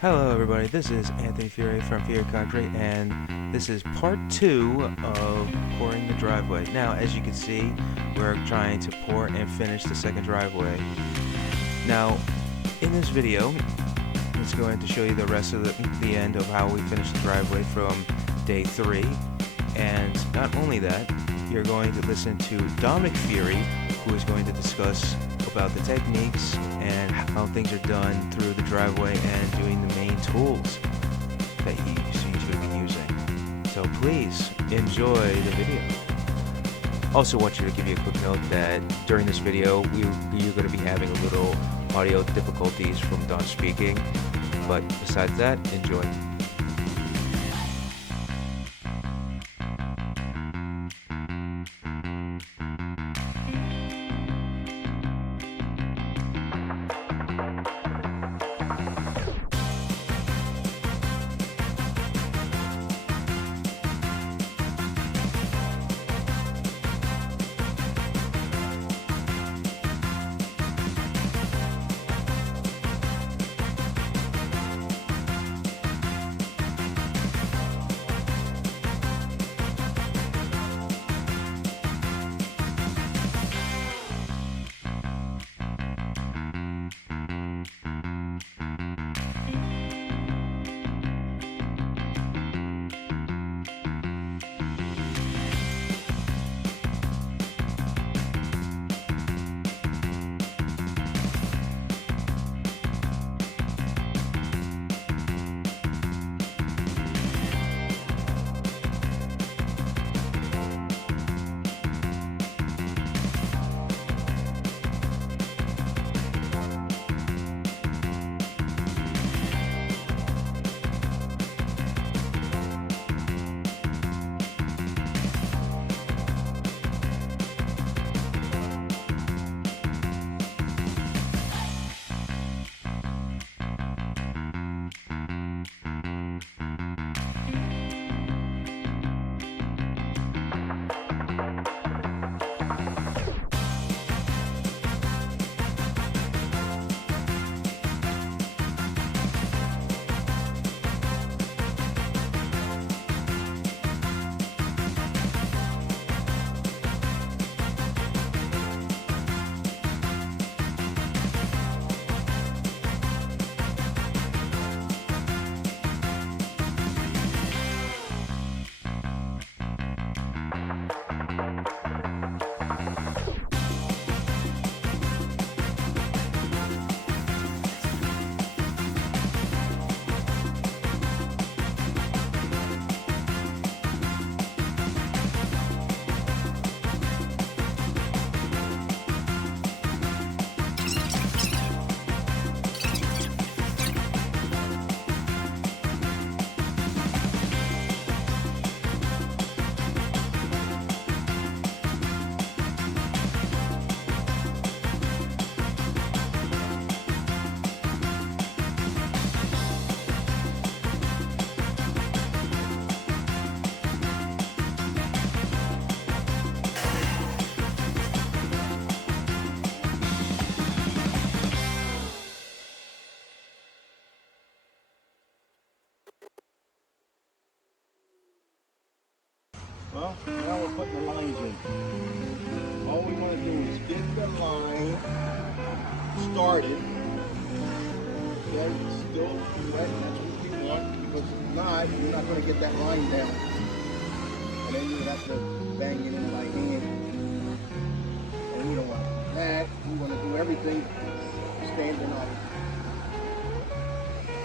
Hello everybody, this is Anthony Fury from Fury Concrete, and this is part 2 of pouring the driveway. Now, as you can see, we're trying to pour and finish the second driveway. Now, in this video, it's going to show you the rest of the end of how we finished the driveway from day 3. And not only that, you're going to listen to Dominic Fury, who is going to discuss about the techniques and how things are done through the driveway and doing the main tools that he seems to be using. So please enjoy the video. Also want you to give you a quick note that during this video you're going to be having a little audio difficulties from Don speaking, but besides that, enjoy. Well, now we're putting the lines in. All we want to do is get the line started. Okay, it's still wet, that's what we want, because if not, you're not going to get that line down. And then you have to bang it in by hand. And we don't want that. We want to do everything standing up.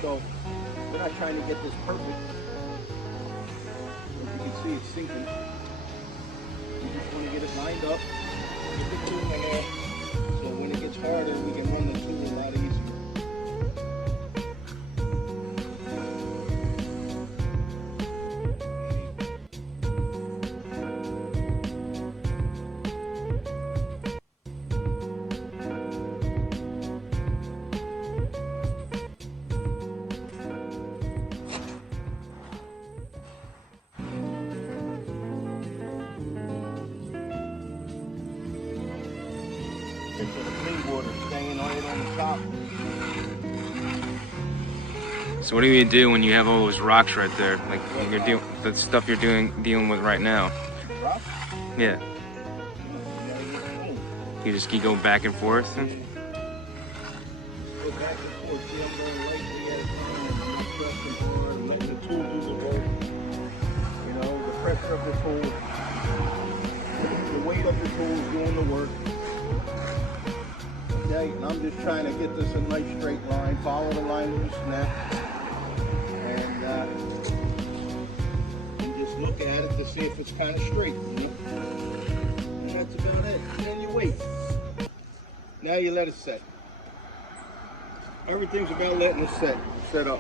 So, we're not trying to get this perfect. See it's sinking. We just want to get it lined up, get the tool in there, so when it gets harder, we can run the tool a lot easier. So the clean water staying right on the top. So what do you do when you have all those rocks right there? Like you're dealing the stuff you're dealing with right now. Rock? Yeah. You gotta get home. You just keep going back and forth. Go back and forth. See, I'm going lightly at a time. I'm not pressing hard. I'm letting the tool do the work. You know, the pressure of the tool, the weight of the tool is doing the work. Okay, and I'm just trying to get this a nice straight line. Follow the line with the snap. And just look at it to see if it's kind of straight. You know? And that's about it. And then you wait. Now you let it set. Everything's about letting it set up.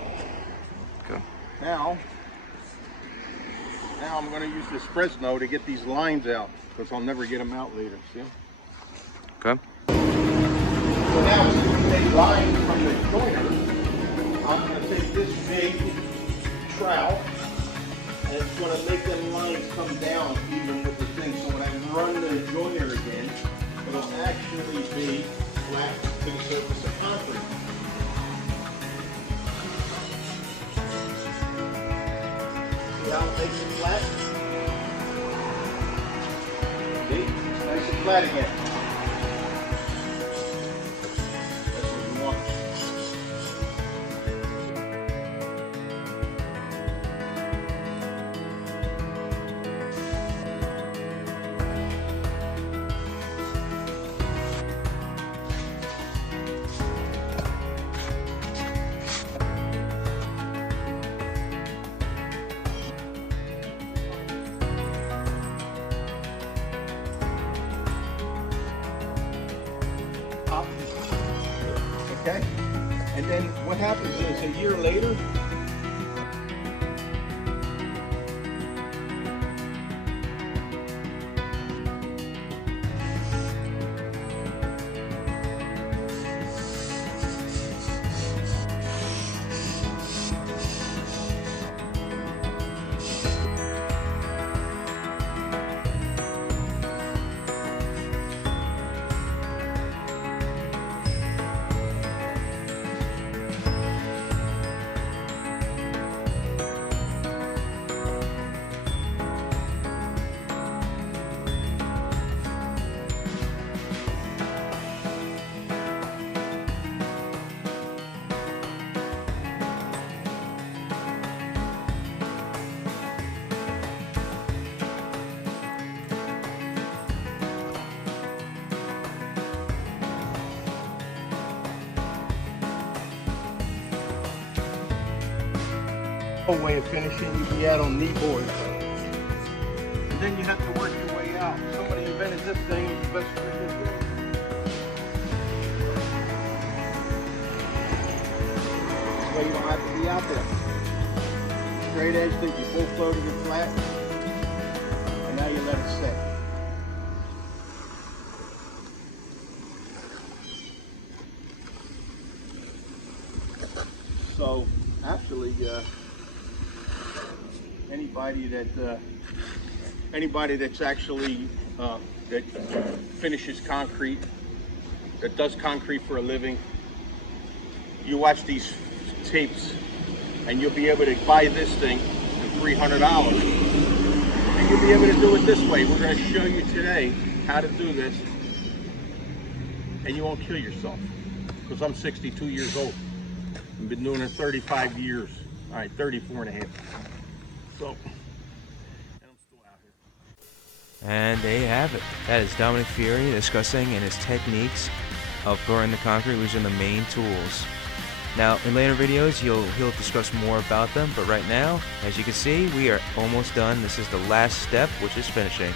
Okay. Now I'm going to use this Fresno to get these lines out because I'll never get them out later. See? Okay. So now since we made lines from the joiner, I'm going to take this big trowel and it's going to make them lines come down even with the thing. So when I run the joiner again, it'll actually be flat to the surface of concrete. See how it makes it flat? See? Nice and flat again. That's what we want. Okay? And then what happens is a year later, one way of finishing, you be out on knee boards. And then you have to work your way out. Somebody invented this thing, it's the best way to do it. This way you don't have to be out there. Straight edge, think you full floated and flat. And now you let it set. So, actually, anybody that's actually that finishes concrete, that does concrete for a living, you watch these tapes and you'll be able to buy this thing for $300 and you'll be able to do it this way. We're going to show you today how to do this and you won't kill yourself, because I'm 62 years old. I've been doing it 35 years. All right, 34 and a half. So, and I'm still out here. And there you have it. That is Dominic Fury discussing in his techniques of pouring the concrete using the main tools. Now, in later videos, he'll discuss more about them, but right now, as you can see, we are almost done. This is the last step, which is finishing.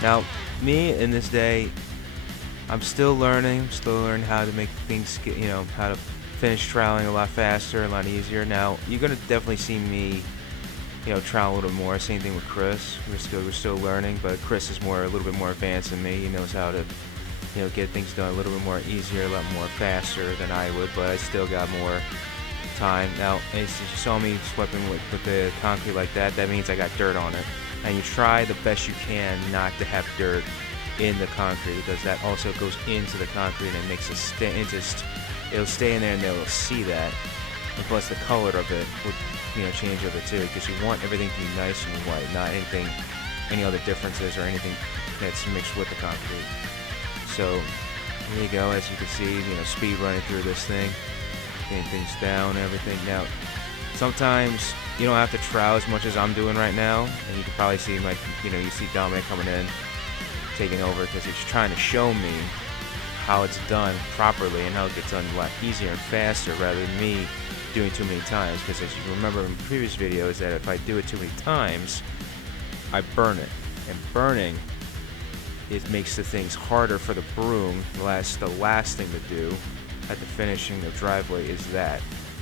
Now, me in this day, I'm still learning how to make things, how to finish troweling a lot faster, a lot easier. Now, you're gonna definitely see me, trowel a little more. Same thing with Chris. We're still learning, but Chris is a little bit more advanced than me. He knows how to, get things done a little bit more easier, a lot more faster than I would. But I still got more time. Now, as you saw me sweeping with the concrete like that, that means I got dirt on it. And you try the best you can not to have dirt in the concrete, because that also goes into the concrete and makes it it'll stay in there and they'll see that. And plus the color of it would, change with it too, because you want everything to be nice and white, not any other differences or anything that's mixed with the concrete. So there you go. As you can see, speed running through this thing, getting things down and everything. Now, sometimes you don't have to trowel as much as I'm doing right now, and you can probably see you see Dominic coming in, taking over, because he's trying to show me how it's done properly and how it gets done a lot easier and faster rather than me doing too many times. Because as you remember in previous videos, that if I do it too many times, I burn it, and burning, it makes the things harder for the broom. The last thing to do at the finishing the driveway is that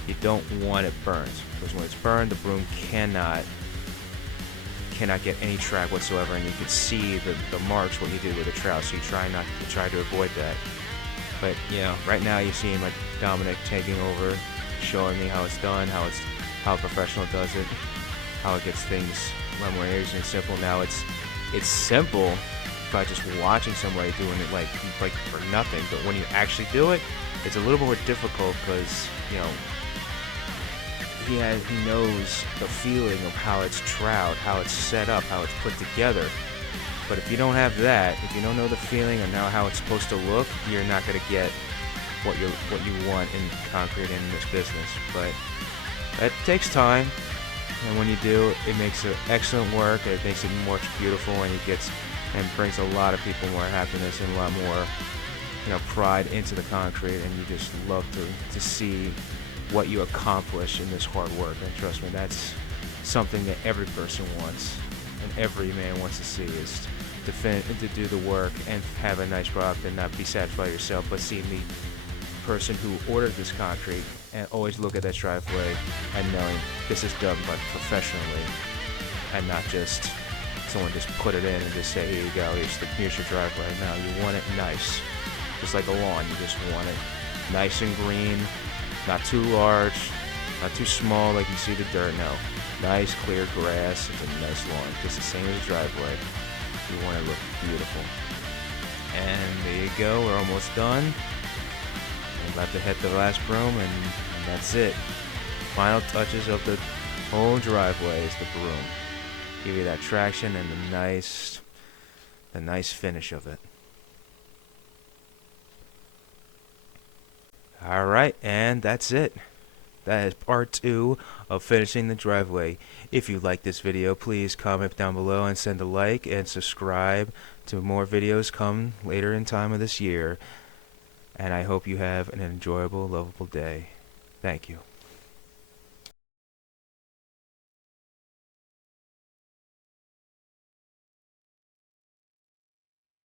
you don't want it burned, because when it's burned, the broom cannot get any track whatsoever, and you can see the marks what you did with the trowel. So you try to avoid that. But right now you're seeing Dominic taking over, showing me how it's done, how a professional does it, how it gets things a lot more easy and simple. Now it's simple by just watching somebody doing it like for nothing, but when you actually do it, it's a little more difficult, because he knows the feeling of how it's troweled, how it's set up, how it's put together. But if you don't have that, if you don't know the feeling and know how it's supposed to look, you're not going to get what you want in concrete in this business. But that takes time, and when you do, it makes it excellent work. It makes it more beautiful, and and brings a lot of people more happiness and a lot more pride into the concrete, and you just love to see what you accomplish in this hard work. And trust me, that's something that every person wants, and every man wants to see, is to do the work and have a nice product and not be satisfied yourself, but see the person who ordered this concrete and always look at that driveway and knowing this is done but professionally, and not just someone just put it in and just say, here you go, here's your driveway. No, you want it nice, just like a lawn. You just want it nice and green, not too large, not too small like you see the dirt. No, nice clear grass. It's a nice lawn, just the same as a driveway. You want it to look beautiful. And there you go, we're almost done. I'm about to hit the last broom, and that's it. Final touches of the whole driveway is the broom. Give you that traction and the nice finish of it. Alright, and that's it. That is part 2 of finishing the driveway. If you like this video, please comment down below and send a like and subscribe to more videos come later in time of this year. And I hope you have an enjoyable, lovable day. Thank you.